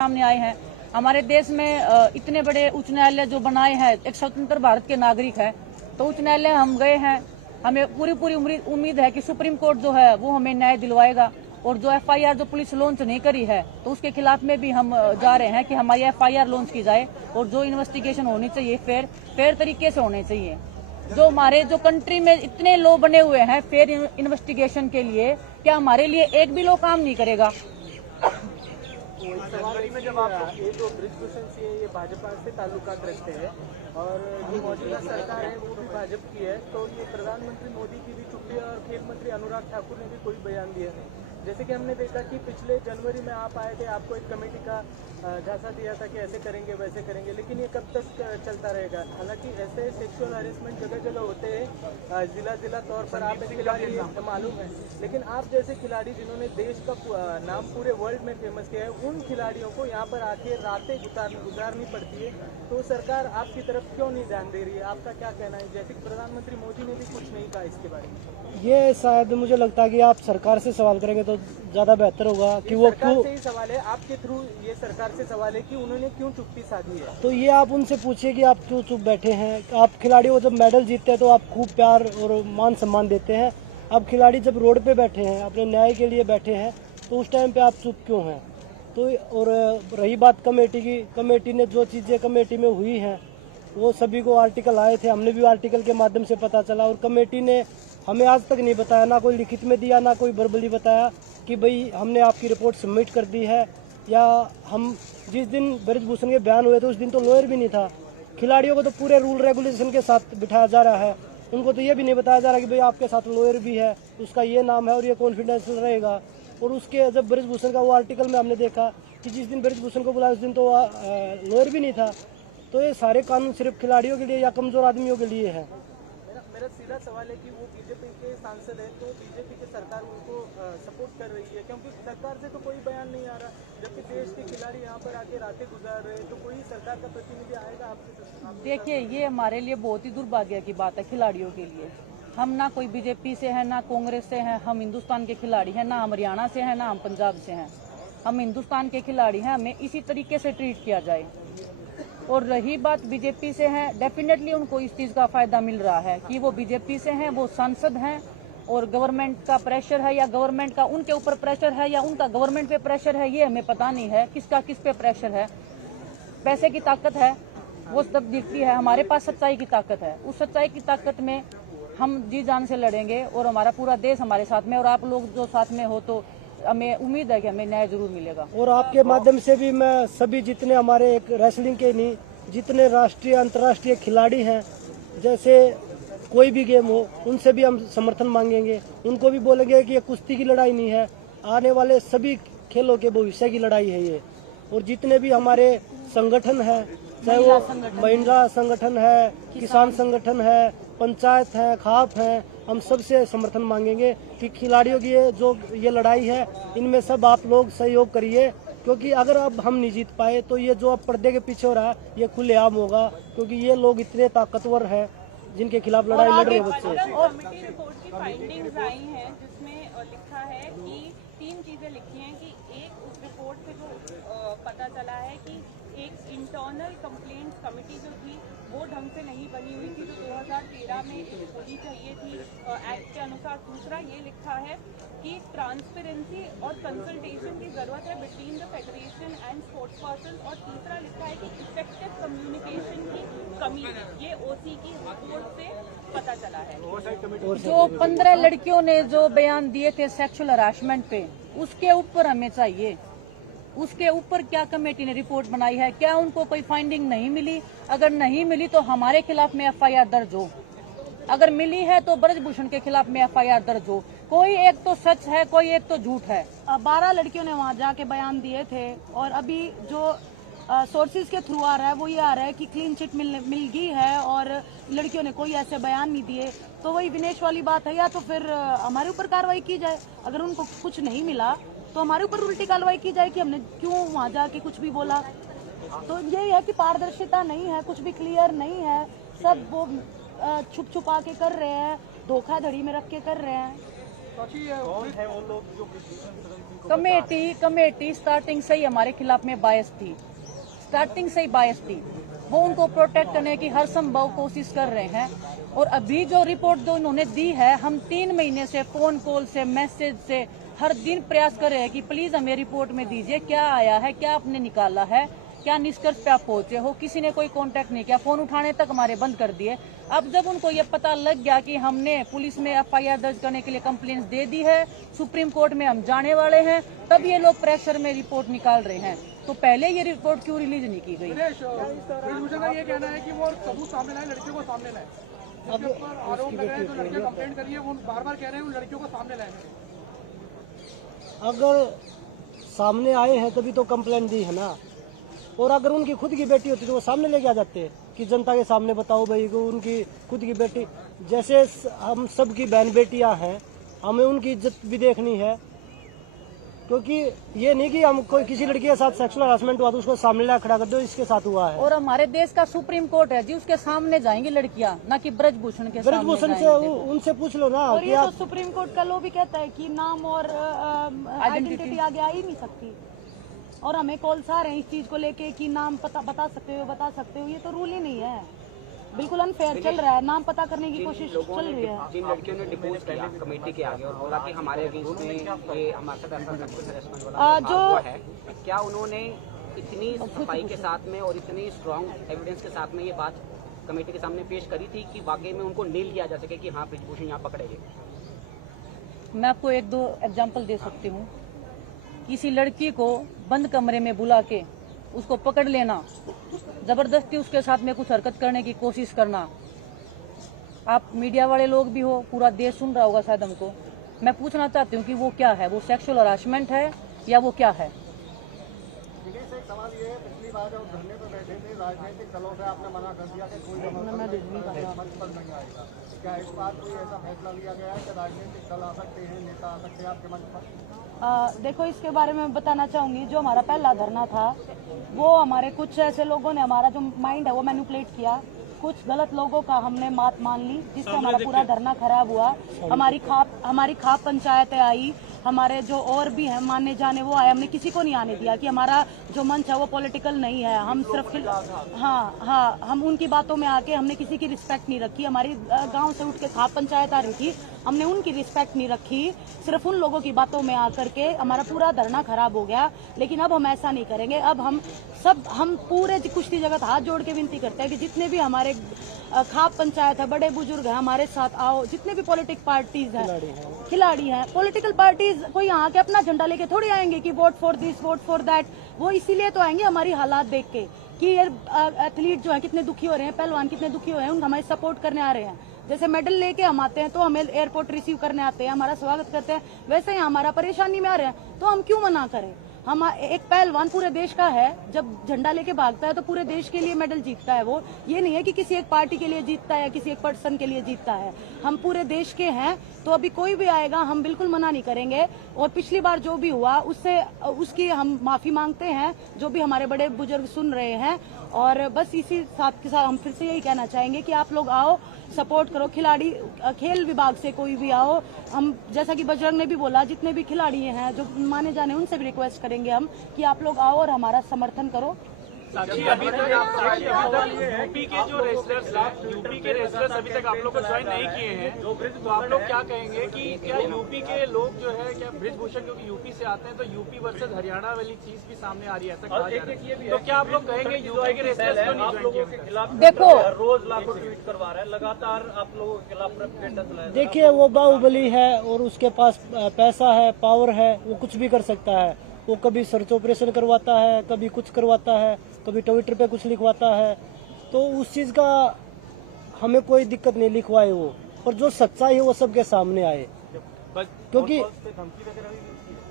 सामने आए हैं। हमारे देश में इतने बड़े उच्च न्यायालय जो बनाए हैं, एक स्वतंत्र भारत के नागरिक है, तो उच्च न्यायालय हम गए हैं। हमें पूरी उम्मीद है कि सुप्रीम कोर्ट जो है वो हमें न्याय दिलवाएगा। और जो एफआईआर जो पुलिस लॉन्च नहीं करी है, तो उसके खिलाफ में भी हम जा रहे हैं कि हमारी एफआईआर लॉन्च की जाए और जो इन्वेस्टिगेशन होनी चाहिए फेयर तरीके से होने चाहिए। जो हमारे जो कंट्री में इतने लॉ बने हुए हैं फेयर इन्वेस्टिगेशन के लिए, क्या हमारे लिए एक भी लॉ काम नहीं करेगा? जनवरी में जब आप ये जो ब्रिजभूषण सिंह ये भाजपा से ताल्लुकात रखते हैं और जो मौजूदा सरकार है वो भी भाजपा की है, तो ये प्रधानमंत्री मोदी की भी चुप्पी और खेल मंत्री अनुराग ठाकुर ने भी कोई बयान दिया नहीं। जैसे कि हमने देखा कि पिछले जनवरी में आप आए थे, आपको एक कमेटी का झांसा दिया था कि ऐसे करेंगे वैसे करेंगे, लेकिन ये कब तक चलता रहेगा? हालांकि ऐसे सेक्सुअल हरेसमेंट जगह जगह होते हैं, जिला तौर पर आप एक खिलाड़ी मालूम है, लेकिन आप जैसे खिलाड़ी जिन्होंने देश का नाम पूरे वर्ल्ड में फेमस किया है, उन खिलाड़ियों को यहाँ पर आके रातें गुजारनी पड़ती है, तो सरकार आपकी तरफ क्यों नहीं ध्यान दे रही है? आपका क्या कहना है? जैसे कि प्रधानमंत्री मोदी ने भी कुछ नहीं कहा इसके बारे में। ये शायद मुझे लगता है कि आप सरकार से सवाल करेंगे तो ज्यादा बेहतर होगा कि वो सरकार से ही सवाल है, आपके थ्रू ये सरकार से सवाल है कि उन्होंने क्यों चुप्पी साधी है। तो ये आप उनसे पूछिए कि आप क्यों चुप बैठे हैं। आप खिलाड़ियों को जब मेडल जीतते हैं तो आप खूब प्यार और मान सम्मान देते हैं। अब खिलाड़ी जब रोड पे बैठे हैं, अपने न्याय के लिए बैठे हैं, तो उस टाइम पे आप चुप क्यों हैं? तो और रही बात कमेटी की, कमेटी ने जो चीजें कमेटी में हुई हैं वो सभी को आर्टिकल आए थे, हमने भी आर्टिकल के माध्यम से पता चला, और कमेटी ने हमें आज तक नहीं बताया, ना कोई लिखित में दिया ना कोई वर्बली बताया कि भाई हमने आपकी रिपोर्ट सबमिट कर दी है। या हम जिस दिन ब्रिजभूषण के बयान हुए थे उस दिन तो लॉयर भी नहीं था। खिलाड़ियों को तो पूरे रूल रेगुलेशन के साथ बिठाया जा रहा है, उनको तो ये भी नहीं बताया जा रहा कि भाई आपके साथ लॉयर भी है, उसका ये नाम है और ये कॉन्फिडेंशियल रहेगा। और उसके जब ब्रिजभूषण का वो आर्टिकल में हमने देखा कि जिस दिन ब्रिजभूषण को बुलाया उस दिन तो लॉयर भी नहीं था। तो ये सारे कानून सिर्फ खिलाड़ियों के लिए या कमजोर आदमियों के लिए है। मेरा सीधा सवाल है कि वो बीजेपी के सांसद है, तो बीजेपी की सरकार उनको सपोर्ट कर रही है, क्योंकि सरकार से तो कोई बयान नहीं आ रहा, जबकि देश के खिलाड़ी यहाँ पर आके रातें गुजार रहे, तो कोई सरकार का प्रतिनिधि आएगा आपके? देखिए, ये हमारे लिए बहुत ही दुर्भाग्य की बात है खिलाड़ियों के लिए। हम ना कोई बीजेपी से है ना कांग्रेस से हैं, हम हिंदुस्तान के खिलाड़ी हैं, ना हम हरियाणा से हैं ना हम पंजाब से हैं, हम हिंदुस्तान के खिलाड़ी हैं। हमें इसी तरीके से ट्रीट किया जाए। और रही बात बीजेपी से है, डेफिनेटली उनको इस चीज का फायदा मिल रहा है कि वो बीजेपी से हैं, वो सांसद हैं, और गवर्नमेंट का प्रेशर है या गवर्नमेंट का उनके ऊपर प्रेशर है या उनका गवर्नमेंट पे प्रेशर है, ये हमें पता नहीं है किसका किस पे प्रेशर है। पैसे की ताकत है वो सब दिखती है, हमारे पास सच्चाई की ताकत है। उस सच्चाई की ताकत में हम जी जान से लड़ेंगे और हमारा पूरा देश हमारे साथ में, और आप लोग जो साथ में हो, तो हमें उम्मीद है कि हमें न्याय जरूर मिलेगा। और आपके माध्यम से भी मैं सभी जितने हमारे एक रेसलिंग के नहीं, जितने राष्ट्रीय अंतर्राष्ट्रीय खिलाड़ी हैं, जैसे कोई भी गेम हो, उनसे भी हम समर्थन मांगेंगे। उनको भी बोलेंगे कि ये कुश्ती की लड़ाई नहीं है, आने वाले सभी खेलों के भविष्य की लड़ाई है ये। और जितने भी हमारे संगठन है, चाहे वो महिला संगठन है, किसान संगठन है, पंचायत है, खाप है, हम सबसे समर्थन मांगेंगे कि खिलाड़ियों की ये लड़ाई है, इनमें सब आप लोग सहयोग करिए, क्योंकि अगर अब हम नहीं जीत पाए तो ये जो अब पर्दे के पीछे हो रहा है ये खुलेआम होगा, क्योंकि ये लोग इतने ताकतवर हैं जिनके खिलाफ लड़ाई लड़ रहे बच्चे। कमेटी रिपोर्ट की फाइंडिंग्स आई हैं जिसमें लिखा है कि 3 चीजें लिखी हैं कि एक, उस रिपोर्ट से जो पता चला है कि एक इंटरनल कंप्लेंट्स कमेटी जो थी वो ढंग से नहीं बनी हुई थी, जो 2013 में एक होनी चाहिए थी एक्ट के अनुसार। दूसरा ये लिखा है कि ट्रांसपेरेंसी और कंसल्टेशन की जरूरत है between the federation and sports person. और तीसरा लिखा है कि इफेक्टिव कम्युनिकेशन की कमी, ये ओसी की रिपोर्ट से पता चला है। जो 15 लड़कियों ने जो बयान दिए थे सेक्सुअल हरासमेंट पे, उसके ऊपर हमें चाहिए, उसके ऊपर क्या कमेटी ने रिपोर्ट बनाई है, क्या उनको कोई फाइंडिंग नहीं मिली? अगर नहीं मिली तो हमारे खिलाफ में एफआईआर दर्ज हो, अगर मिली है तो ब्रिजभूषण के खिलाफ में एफआईआर दर्ज हो। कोई एक तो सच है, कोई एक तो झूठ है। 12 लड़कियों ने वहां जाके बयान दिए थे, और अभी जो सोर्सेज के थ्रू आ रहा है वो ये आ रहा है कि क्लीन चिट मिल गई है और लड़कियों ने कोई ऐसे बयान नहीं दिए। तो वही विनेश वाली बात है, या तो फिर हमारे ऊपर कार्रवाई की जाए, अगर उनको कुछ नहीं मिला तो हमारे ऊपर उल्टी कार्रवाई की जाए कि हमने क्यों वहां जाके कुछ भी बोला। तो यही है कि पारदर्शिता नहीं है, कुछ भी क्लियर नहीं है, सब वो छुप छुपा के कर रहे हैं, धोखाधड़ी में रख के कर रहे हैं। कमेटी स्टार्टिंग से ही हमारे खिलाफ में बायस थी, स्टार्टिंग से ही बायस थी। वो उनको प्रोटेक्ट करने की हर संभव कोशिश कर रहे हैं। और अभी जो रिपोर्ट जो उन्होंने दी है, हम 3 महीने से फोन कॉल से, मैसेज से हर दिन प्रयास कर रहे हैं कि प्लीज हमें रिपोर्ट में दीजिए, क्या आया है, क्या आपने निकाला है, क्या निष्कर्ष पे आप पहुंचे हो। किसी ने कोई कांटेक्ट नहीं किया, फोन उठाने तक हमारे बंद कर दिए। अब जब उनको ये पता लग गया कि हमने पुलिस में FIR दर्ज करने के लिए कंप्लेंट दे दी है, सुप्रीम कोर्ट में हम जाने वाले हैं, तब ये लोग प्रेशर में रिपोर्ट निकाल रहे हैं। तो पहले ये रिपोर्ट क्यों रिलीज नहीं की गई? का ये कहना है कि वो सबूत सामने लाए, लड़कियों को सामने लाए। आरोप लग रहे हैं, जो लड़कियां कंप्लेंट करी है, वो बार-बार कह रहे हैं उन लड़कियों को सामने लाए। अगर सामने आए हैं तभी तो कंप्लेंट दी है ना। और अगर उनकी खुद की बेटी होती तो वो सामने लेके आ जाते कि जनता के सामने बताओ भाई को उनकी खुद की बेटी। जैसे हम सबकी बहन बेटियां हैं, हमें उनकी इज्जत भी देखनी है। क्योंकि ये नहीं कि हम कोई किसी लड़की के साथ सेक्सुअल हरासमेंट हुआ तो उसको सामने ला खड़ा कर दो, इसके साथ हुआ है। और हमारे देश का सुप्रीम कोर्ट है जी, उसके सामने जाएंगी लड़कियां, ना कि ब्रजभूषण के ब्रजभूषण से उनसे पूछ लो ना और कि ये तो आप सुप्रीम कोर्ट का लॉ भी कहता है कि नाम और आइडेंटिटी आगे आ ही नहीं सकती। और हमें कॉल्स आ रहे हैं इस चीज को लेके कि नाम पता बता सकते हो, ये तो रूल ही नहीं है। बिल्कुल अनफेयर चल रहा है, नाम पता करने की कोशिश चल रही है। जिन लड़कियों ने डिपोज किया कमेटी के आगे और बोला कि हमारे अगेंस्ट में ये हमारे साथ ऐसा सेक्सुअल हरासमेंट वाला जो हुआ है, क्या उन्होंने इतनी सफाई के साथ में और इतनी स्ट्रॉन्ग एविडेंस के साथ में ये बात कमेटी के सामने पेश करी थी कि वाकई में उनको नील किया जा सके कि हाँ ब्रिजभूषण यहाँ पकड़े गए? मैं आपको 1-2 एग्जाम्पल दे सकती हूँ। किसी लड़की को बंद कमरे में बुला के उसको पकड़ लेना, जबरदस्ती उसके साथ में कुछ हरकत करने की कोशिश करना। आप मीडिया वाले लोग भी हो, पूरा देश सुन रहा होगा शायद हमको। मैं पूछना चाहती हूँ कि वो क्या है, वो सेक्सुअल हरासमेंट है या वो क्या है? सवाल ये है, पिछली बार जब धरने पर बैठे थे राजनीतिक दलों से आपने मना कर दिया कि कोई मंच पर नहीं आएगा। क्या इस बार कोई ऐसा फैसला लिया गया है कि राजनीतिक दल आ सकते हैं, नेता आ सकते हैं आपके मंच पर? देखो इसके बारे में बताना चाहूंगी। जो हमारा पहला धरना था वो हमारे कुछ ऐसे लोगों ने हमारा जो माइंड है वो मैनिपुलेट किया, कुछ गलत लोगों का हमने बात मान ली, जिससे हमारा पूरा धरना खराब हुआ। हमारी खाप पंचायतें आई, हमारे जो और भी हैं माने जाने वो आए। हमने किसी को नहीं आने दिया कि हमारा जो मंच है वो पॉलिटिकल नहीं है। हम सिर्फ हम उनकी बातों में आके हमने किसी की रिस्पेक्ट नहीं रखी। हमारी गांव से उठ के खाप पंचायत आ रही थी, हमने उनकी रिस्पेक्ट नहीं रखी, सिर्फ उन लोगों की बातों में आकर के हमारा पूरा धरना खराब हो गया। लेकिन अब हम ऐसा नहीं करेंगे। अब हम पूरे कुश्ती जगत हाथ जोड़ के विनती करते हैं कि जितने भी हमारे खाप पंचायत है, बड़े बुजुर्ग हैं, हमारे साथ आओ। जितने भी पॉलिटिक पार्टीज हैं, खिलाड़ी हैं, पॉलिटिकल पार्टीज कोई यहाँ के अपना झंडा लेके थोड़ी आएंगे कि vote for this, vote for that. वो इसीलिए तो आएंगे हमारी हालात देख के कि ये एथलीट जो है कितने दुखी हो रहे हैं, पहलवान कितने दुखी हो रहे हैं, उन हमारे सपोर्ट करने आ रहे हैं। जैसे मेडल लेके हम आते हैं तो हमें एयरपोर्ट रिसीव करने आते हैं, हमारा स्वागत करते हैं, वैसे ही हमारा परेशानी में आ रहे हैं तो हम क्यों मना करें। हम एक पहलवान पूरे देश का है, जब झंडा लेके भागता है तो पूरे देश के लिए मेडल जीतता है। वो ये नहीं है कि किसी एक पार्टी के लिए जीतता है या किसी एक पर्सन के लिए जीतता है। हम पूरे देश के हैं, तो अभी कोई भी आएगा हम बिल्कुल मना नहीं करेंगे। और पिछली बार जो भी हुआ उसकी हम माफी मांगते हैं, जो भी हमारे बड़े बुजुर्ग सुन रहे हैं। और बस इसी साथ के साथ हम फिर से यही कहना चाहेंगे कि आप लोग आओ, सपोर्ट करो। खिलाड़ी खेल विभाग से कोई भी आओ। हम जैसा कि बजरंग ने भी बोला, जितने भी खिलाड़ी हैं जो माने जाने, उनसे भी रिक्वेस्ट करेंगे हम कि आप लोग आओ और हमारा समर्थन करो। अभी तक यूपी के जो रेसलर्स अभी तक आप लोग को ज्वाइन नहीं किए हैं, तो आप लोग क्या कहेंगे कि क्या यूपी के लोग जो है, क्या ब्रिजभूषण क्योंकि यूपी से आते हैं तो यूपी वर्सेस हरियाणा वाली चीज भी सामने आ रही है, ऐसा कहा जा रहा है। तो क्या आप लोग कहेंगे यूपी के रेसलर्स क्यों नहीं ज्वाइन किए? देखो, रोज लाखों ट्वीट करवा रहा है, लगातार आप लोगों के खिलाफ। देखिए वो बाहुबली है और उसके पास पैसा है, पावर है, वो कुछ भी कर सकता है। वो कभी सर्च ऑपरेशन करवाता है, कभी कुछ करवाता है, कभी ट्विटर पे कुछ लिखवाता है। तो उस चीज का हमें कोई दिक्कत नहीं लिखवाए वो, और जो सच्चाई है वो सबके सामने आए। क्योंकि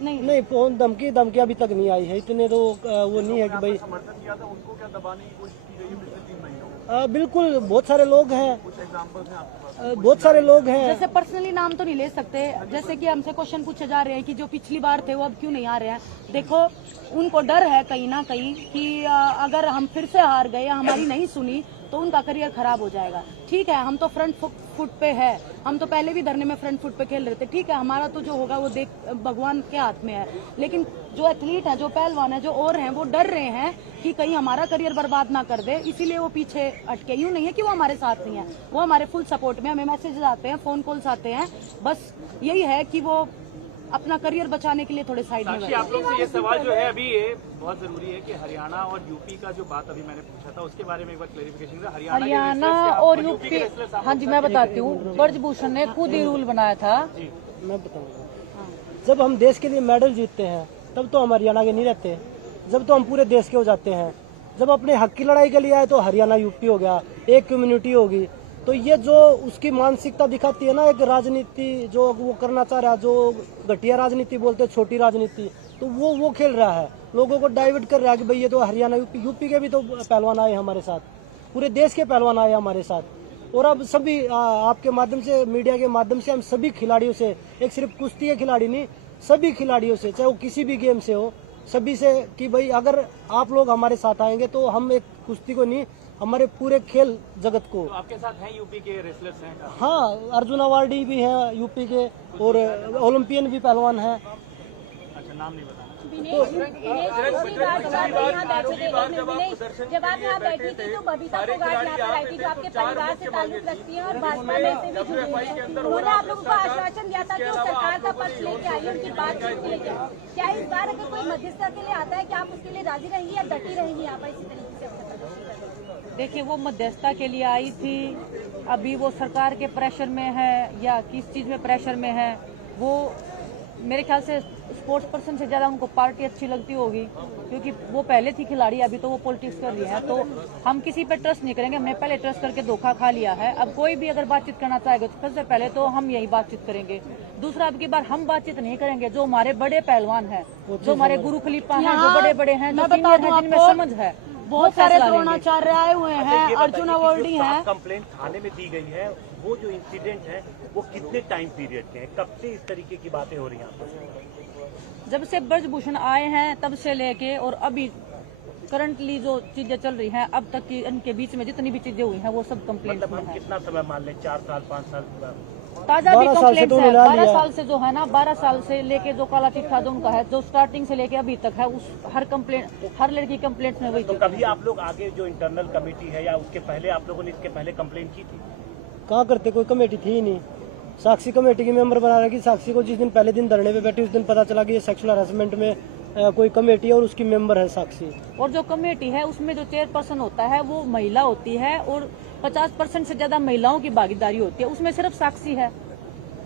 नहीं फोन धमकी अभी तक नहीं आई है, इतने तो वो नहीं है कि भाई समर्थन किया था उनको क्या दबाने की कोशिश की गई है पिछले 3 महीनों? बिल्कुल बहुत सारे लोग हैं, कुछ एग्जाम्पल्स हैं आपके पास? बहुत सारे लोग हैं। जैसे पर्सनली नाम तो नहीं ले सकते, जैसे कि हमसे क्वेश्चन पूछे जा रहे हैं कि जो पिछली बार थे वो अब क्यों नहीं आ रहे हैं। देखो उनको डर है कहीं ना कहीं कि अगर हम फिर से हार गए या हमारी नहीं सुनी तो उनका करियर खराब हो जाएगा। ठीक है, हम तो फ्रंट फुट पे है, हम तो पहले भी धरने में फ्रंट फुट पे खेल रहे थे। ठीक है, हमारा तो जो होगा वो देख भगवान के हाथ में है, लेकिन जो एथलीट है, जो पहलवान है, जो और हैं, वो डर रहे हैं कि कहीं हमारा करियर बर्बाद ना कर दे, इसीलिए वो पीछे अटके। यूं नहीं है कि वो हमारे साथ नहीं है, वो हमारे फुल सपोर्ट में, हमें मैसेज आते हैं, फोन कॉल्स आते हैं, बस यही है कि वो अपना करियर बचाने के लिए थोड़े साइड में बैठे। आप लोग से ये सवाल जो है अभी ये बहुत जरूरी है कि हरियाणा और यूपी का जो बात अभी मैंने पूछा था उसके बारे में एक बार क्लेरिफिकेशन था। हरियाणा और यूपी, हाँ जी मैं बताती हूँ, ब्रजभूषण ने खुद ही रूल बनाया था। मैं बताऊंगा, जब हम देश के लिए मेडल जीतते हैं तब तो हम हरियाणा के नहीं रहते, जब तो हम पूरे देश के हो जाते हैं। जब अपने हक की लड़ाई के लिए आए तो हरियाणा यूपी हो गया, एक कम्युनिटी होगी। तो ये जो उसकी मानसिकता दिखाती है ना, एक राजनीति जो वो करना चाह रहा है, जो घटिया राजनीति बोलते हैं, छोटी राजनीति, तो वो खेल रहा है, लोगों को डाइवर्ट कर रहा है कि भाई ये तो हरियाणा यूपी के भी तो पहलवान आए हमारे साथ, पूरे देश के पहलवान आए हमारे साथ। और अब सभी आपके माध्यम से, मीडिया के माध्यम से हम सभी खिलाड़ियों से, एक सिर्फ कुश्ती के खिलाड़ी नहीं, सभी खिलाड़ियों से, चाहे वो किसी भी गेम से हो, सभी से कि भाई अगर आप लोग हमारे साथ आएंगे तो हम एक कुश्ती को नहीं, हमारे पूरे खेल जगत को। तो आपके साथ हैं यूपी के रेसलर्स हैं? हाँ, अर्जुन अवार्डी भी हैं यूपी के, और ओलंपियन भी पहलवान हैं। अच्छा, नाम नहीं बताना। जब आप यहाँ बैठी थी तो बबीता फोगाट यहाँ पर आई थी, जो आपके परिवार से ताल्लुक रखती है और भाजपा में से भी जुड़ी हुई है। उन्होंने आप लोगों को आश्वासन दिया था कि वो सरकार का पक्ष लेके आई, उनकी बातचीत लेके आई। क्या इस बार अगर कोई मध्यस्थता के लिए आता है, क्या आप उसके लिए राजी रहेंगी या डटी रहेंगी यहाँ पर इसी तरीके से? देखिए, वो मध्यस्थता के लिए आई थी, अभी वो सरकार के प्रेशर में है या किस चीज में प्रेशर में है, वो मेरे ख्याल से स्पोर्ट्स पर्सन से ज्यादा उनको पार्टी अच्छी लगती होगी, क्योंकि वो पहले थी खिलाड़ी, अभी तो वो पॉलिटिक्स कर रही है। तो हम किसी पे ट्रस्ट नहीं करेंगे, हमने पहले ट्रस्ट करके धोखा खा लिया है। अब कोई भी अगर बातचीत करना चाहेगा तो सबसे पहले तो हम यही बातचीत करेंगे। दूसरा, अब की बार हम बातचीत नहीं करेंगे, जो हमारे बड़े पहलवान हैं, जो हमारे गुरु खलीफा हैं, जो बड़े बड़े हैं, जो सीनियर हैं, जिनमें समझ है, बहुत सारे द्रोणाचार्य आए हुए हैं, अर्जुन अवार्डी हैं। कंप्लेंट थाने में दी गई है, वो जो इंसिडेंट है वो कितने टाइम पीरियड के हैं, कब से इस तरीके की बातें हो रही हैं? जब से ब्रजभूषण आए हैं तब से लेके और अभी करंटली जो चीजें चल रही हैं अब तक की, इनके बीच में जितनी भी चीजें हुई हैं वो सब कंप्लेंट मतलब में हम है। कितना समय मान लें, 4 साल 5 साल? ताजा भी 12 साल से कंप्लेंट तो है, मिला 12 लिया। साल से जो है ना, 12 साल से लेके जो काला चिट्ठा जो उनका है, जो स्टार्टिंग से लेके अभी तक है, उस हर कंप्लेंट, हर लड़की कंप्लेंट में वही तो चीज़ कभी आप लोग आगे जो इंटरनल कमेटी है या उसके पहले आप लोगों ने इसके पहले कंप्लेंट की थी? कहाँ करते, कोई कमेटी थी ही नहीं। साक्षी कमेटी की मेंबर बना रखी, साक्षी को जिस दिन पहले दिन धरने पे बैठी उस दिन पता चला कि ये सेक्सुअल हरासमेंट में कोई कमेटी है और उसकी मेंबर है साक्षी। और जो कमेटी है उसमें जो चेयरपर्सन होता है वो महिला होती है और 50% से ज्यादा महिलाओं की भागीदारी होती है, उसमें सिर्फ साक्षी है।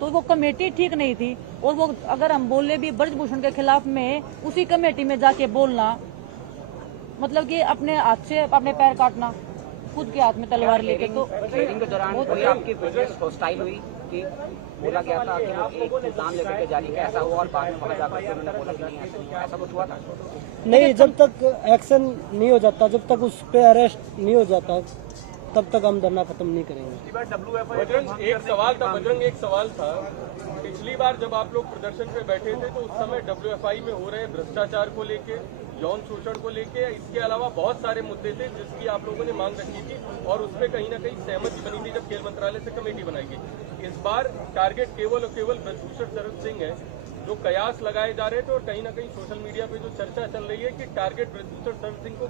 तो वो कमेटी ठीक नहीं थी। और वो अगर हम बोले भी ब्रजभूषण के खिलाफ में, उसी कमेटी में जाके बोलना मतलब कि अपने हाथ से अपने पैर काटना, खुद के हाथ में तलवार लेके। तो हेयरिंग के दौरान कोई आपकी विटनेस हॉस्टाइल हुई कि बोला गया था कि वो एक निशान लेकर के जारी का ऐसा हुआ और बाद में वहाँ जाकर के उन्होंने बोला कि नहीं ऐसा कुछ हुआ था? नहीं, जब तक एक्शन नहीं हो जाता, जब तक उस पे अरेस्ट नहीं हो जाता, तब तक हम धरना खत्म नहीं करेंगे। बजरंग, एक सवाल था, पिछली बार जब आप लोग प्रदर्शन पे बैठे थे तो उस समय WFI में हो रहे भ्रष्टाचार को लेके, यौन शोषण को लेके, इसके अलावा बहुत सारे मुद्दे थे जिसकी आप लोगों ने मांग रखी थी और उसमें कहीं ना कहीं सहमति बनी थी जब खेल मंत्रालय से कमेटी बनाई गई। इस बार टारगेट केवल और केवल ब्रजभूषण शरण सिंह है, जो कयास लगाए जा रहे थे और कहीं ना कहीं सोशल मीडिया पे जो चर्चा चल रही है कि टारगेट ब्रजभूषण शरण सिंह को